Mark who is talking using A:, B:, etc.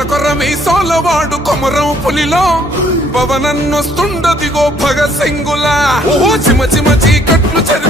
A: కొర్ర కొర్ర మీ సోలవాడు కొమరం పులిలో. పవనన్నొస్తుండదిగో భగ సింగులా. ఓ చిమ చిమ చీకట్లు చదివి